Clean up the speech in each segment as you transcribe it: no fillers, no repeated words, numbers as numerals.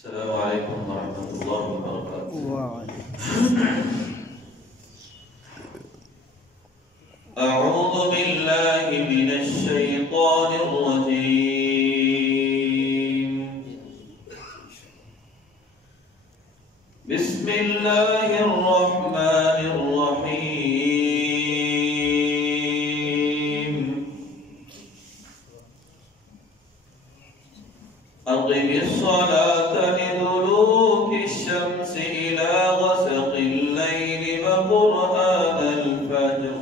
السلام عليكم ورحمة الله وبركاته. أعوذ بالله من الشيطان الرجيم. بسم الله الرحمن الرحيم. أقم الصلاة لدلوك الشمس إلى غسق الليل وقرآن الفجر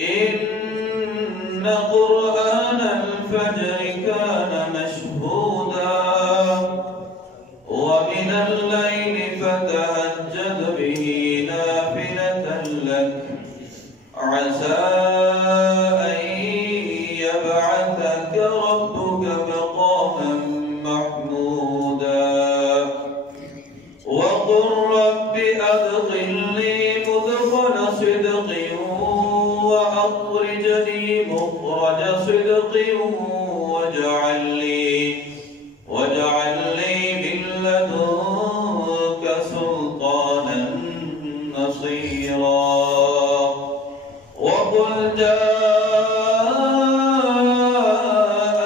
إن قرآن الفجر كان مشهودا ومن الليل فتهجد به نافلة لك عسى أن يبعثك ربك مقاما محمودا وقل رب أدخلني مدخل صدق وأخرجني مخرج صدق واجعل لي من لدنك سلطانا نصيرا وقل جاء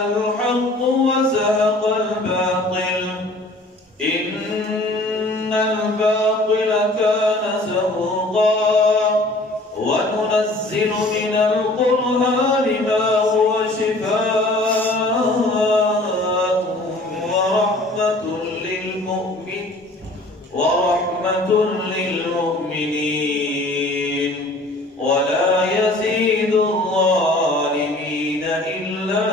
الحق وزهق الباطل إن الباطل كان زهوقا وننزل من القرآن ما هو شفاء ورحمة للمؤمنين ولا يزيد الظالمين إلا